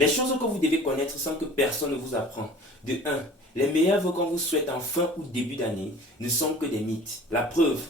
Les choses que vous devez connaître sans que personne ne vous apprend. De 1. Les meilleurs vœux qu'on vous souhaite en fin ou début d'année ne sont que des mythes. La preuve,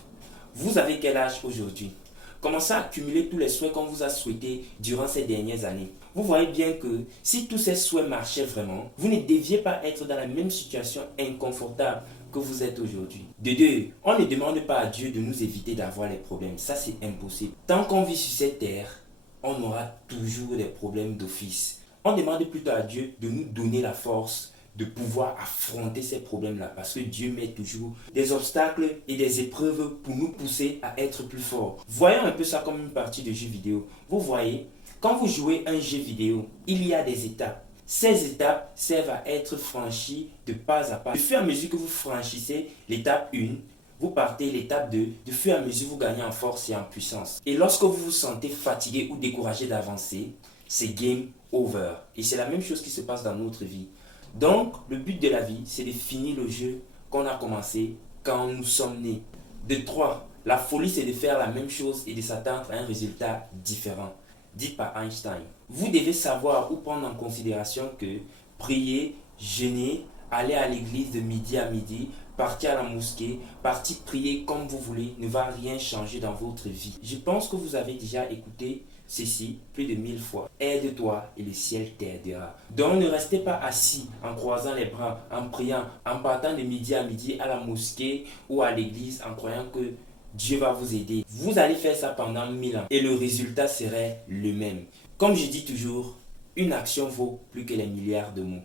vous avez quel âge aujourd'hui? Commencez à accumuler tous les souhaits qu'on vous a souhaités durant ces dernières années. Vous voyez bien que si tous ces souhaits marchaient vraiment, vous ne deviez pas être dans la même situation inconfortable que vous êtes aujourd'hui. De 2, on ne demande pas à Dieu de nous éviter d'avoir les problèmes. Ça, c'est impossible. Tant qu'on vit sur cette terre, on aura toujours des problèmes d'office. On demande plutôt à Dieu de nous donner la force de pouvoir affronter ces problèmes-là. Parce que Dieu met toujours des obstacles et des épreuves pour nous pousser à être plus forts. Voyons un peu ça comme une partie de jeu vidéo. Vous voyez, quand vous jouez un jeu vidéo, il y a des étapes. Ces étapes servent à être franchies de pas à pas. Au fur et à mesure que vous franchissez l'étape 1, vous partez l'étape 2, de fur et à mesure vous gagnez en force et en puissance. Et lorsque vous vous sentez fatigué ou découragé d'avancer, c'est game over. Et c'est la même chose qui se passe dans notre vie. Donc, le but de la vie, c'est de finir le jeu qu'on a commencé quand nous sommes nés. De 3, la folie, c'est de faire la même chose et de s'attendre à un résultat différent. Dit par Einstein. Vous devez savoir ou prendre en considération que prier, jeûner, aller à l'église de midi à midi, partir à la mosquée, partir prier comme vous voulez, ne va rien changer dans votre vie. Je pense que vous avez déjà écouté ceci plus de 1000 fois. Aide-toi et le ciel t'aidera. Donc ne restez pas assis en croisant les bras, en priant, en partant de midi à midi à la mosquée ou à l'église en croyant que Dieu va vous aider. Vous allez faire ça pendant 1000 ans et le résultat serait le même. Comme je dis toujours, une action vaut plus que les milliards de mots.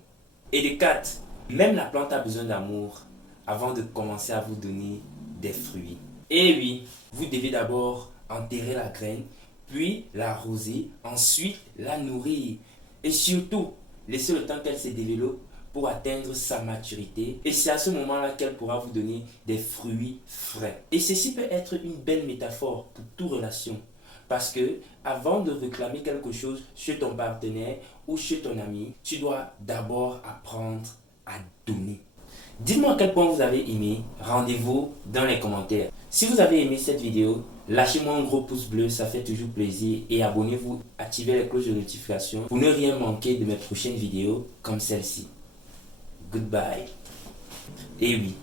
Et de 4, même la plante a besoin d'amour avant de commencer à vous donner des fruits. Et oui, vous devez d'abord enterrer la graine, puis l'arroser, ensuite la nourrir. Et surtout, laisser le temps qu'elle se développe pour atteindre sa maturité. Et c'est à ce moment-là qu'elle pourra vous donner des fruits frais. Et ceci peut être une belle métaphore pour toute relation. Parce que avant de réclamer quelque chose chez ton partenaire ou chez ton ami, tu dois d'abord apprendre à donner. Dites-moi à quel point vous avez aimé. Rendez-vous dans les commentaires. Si vous avez aimé cette vidéo, lâchez-moi un gros pouce bleu, ça fait toujours plaisir. Et abonnez-vous, activez les cloches de notification pour ne rien manquer de mes prochaines vidéos comme celle-ci. Goodbye. Et oui.